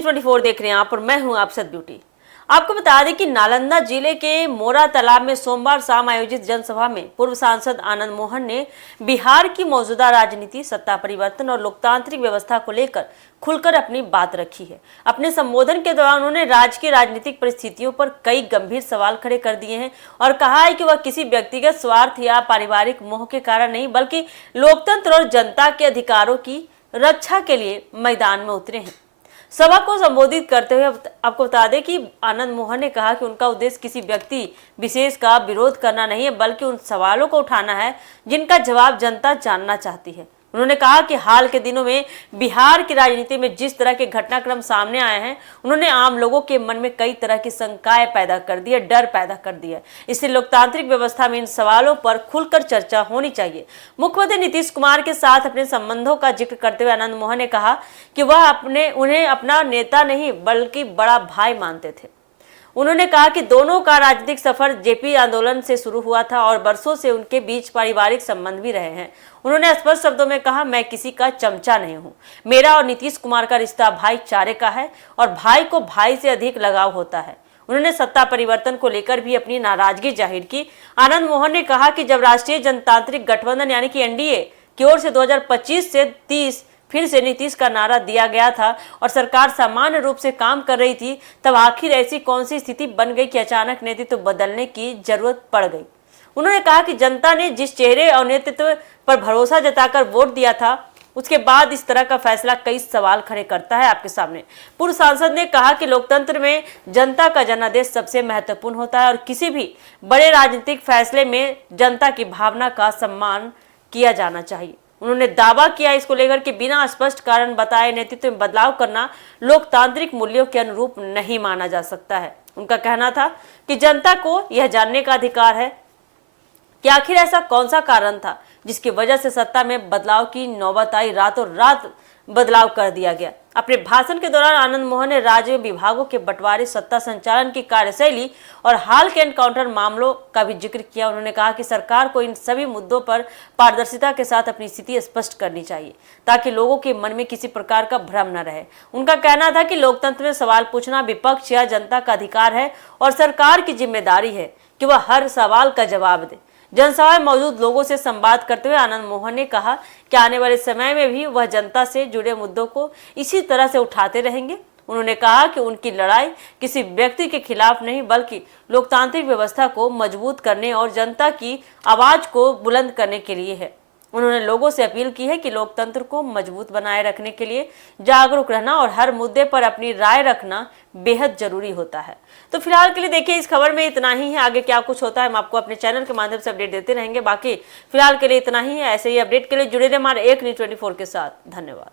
24 देख रहे हैं आप और मैं हूं आप सद ब्यूटी। आपको बता दें कि नालंदा जिले के मोरा तालाब में सोमवार शाम आयोजित जनसभा में पूर्व सांसद आनंद मोहन ने बिहार की मौजूदा राजनीति, सत्ता परिवर्तन और लोकतांत्रिक व्यवस्था को लेकर खुलकर अपनी बात रखी है। अपने संबोधन के दौरान उन्होंने राज्य की राजनीतिक परिस्थितियों पर कई गंभीर सवाल खड़े कर दिए हैं और कहा है कि वह किसी व्यक्तिगत स्वार्थ या पारिवारिक मोह के कारण नहीं, बल्कि लोकतंत्र और जनता के अधिकारों की रक्षा के लिए मैदान में उतरे हैं। सभा को संबोधित करते हुए आपको बता दें कि आनंद मोहन ने कहा कि उनका उद्देश्य किसी व्यक्ति विशेष का विरोध करना नहीं है, बल्कि उन सवालों को उठाना है जिनका जवाब जनता जानना चाहती है। उन्होंने कहा कि हाल के दिनों में बिहार की राजनीति में जिस तरह के घटनाक्रम सामने आए हैं, उन्होंने आम लोगों के मन में कई तरह की शंकाएं पैदा कर दी है, डर पैदा कर दिया है। इसलिए लोकतांत्रिक व्यवस्था में इन सवालों पर खुलकर चर्चा होनी चाहिए। मुख्यमंत्री नीतीश कुमार के साथ अपने संबंधों का जिक्र करते हुए आनंद मोहन ने कहा कि वह उन्हें अपना नेता नहीं बल्कि बड़ा भाई मानते थे। उन्होंने कहा कि दोनों का राजनीतिक सफर जेपी आंदोलन से शुरू हुआ था और बरसों से उनके बीच पारिवारिक संबंध भी रहे हैं। उन्होंने स्पष्ट शब्दों में कहा, मैं किसी का चमचा नहीं हूं। मेरा और नीतीश कुमार का रिश्ता भाईचारे का है और भाई को भाई से अधिक लगाव होता है। उन्होंने सत्ता परिवर्तन को लेकर भी अपनी नाराजगी जाहिर की। आनंद मोहन ने कहा कि जब राष्ट्रीय जनतांत्रिक गठबंधन यानी कि एनडीए की ओर से 2025 से 30 फिर से नीतीश का नारा दिया गया था और सरकार सामान्य रूप से काम कर रही थी, तब आखिर ऐसी कौन सी स्थिति बन गई कि अचानक नेतृत्व बदलने की जरूरत पड़ गई। उन्होंने कहा कि जनता ने जिस चेहरे और नेतृत्व पर भरोसा जताकर वोट दिया था, उसके बाद इस तरह का फैसला कई सवाल खड़े करता है आपके सामने। पूर्व सांसद ने कहा कि लोकतंत्र में जनता का जनादेश सबसे महत्वपूर्ण होता है और किसी भी बड़े राजनीतिक फैसले में जनता की भावना का सम्मान किया जाना चाहिए। उन्होंने दावा किया इसको लेकर कि बिना स्पष्ट कारण बताए नेतृत्व में बदलाव करना लोकतांत्रिक मूल्यों के अनुरूप नहीं माना जा सकता है। उनका कहना था कि जनता को यह जानने का अधिकार है कि आखिर ऐसा कौन सा कारण था जिसकी वजह से सत्ता में बदलाव की नौबत आई, रातों रात बदलाव कर दिया गया। अपने भाषण के दौरान आनंद मोहन ने राज्य विभागों के बंटवारे, सत्ता संचालन की कार्यशैली और हाल के एनकाउंटर मामलों का भी जिक्र किया। उन्होंने कहा कि सरकार को इन सभी मुद्दों पर पारदर्शिता के साथ अपनी स्थिति स्पष्ट करनी चाहिए ताकि लोगों के मन में किसी प्रकार का भ्रम न रहे। उनका कहना था कि लोकतंत्र में सवाल पूछना विपक्ष या जनता का अधिकार है और सरकार की जिम्मेदारी है कि वह हर सवाल का जवाब दे। जनसभा में मौजूद लोगों से संवाद करते हुए आनंद मोहन ने कहा कि आने वाले समय में भी वह जनता से जुड़े मुद्दों को इसी तरह से उठाते रहेंगे। उन्होंने कहा कि उनकी लड़ाई किसी व्यक्ति के खिलाफ नहीं, बल्कि लोकतांत्रिक व्यवस्था को मजबूत करने और जनता की आवाज को बुलंद करने के लिए है। उन्होंने लोगों से अपील की है कि लोकतंत्र को मजबूत बनाए रखने के लिए जागरूक रहना और हर मुद्दे पर अपनी राय रखना बेहद जरूरी होता है। तो फिलहाल के लिए देखिए, इस खबर में इतना ही है। आगे क्या कुछ होता है हम आपको अपने चैनल के माध्यम से अपडेट देते रहेंगे। बाकी फिलहाल के लिए इतना ही है। ऐसे ही अपडेट के लिए जुड़े रहे हमारे एक न्यूज़ 24 के साथ। धन्यवाद।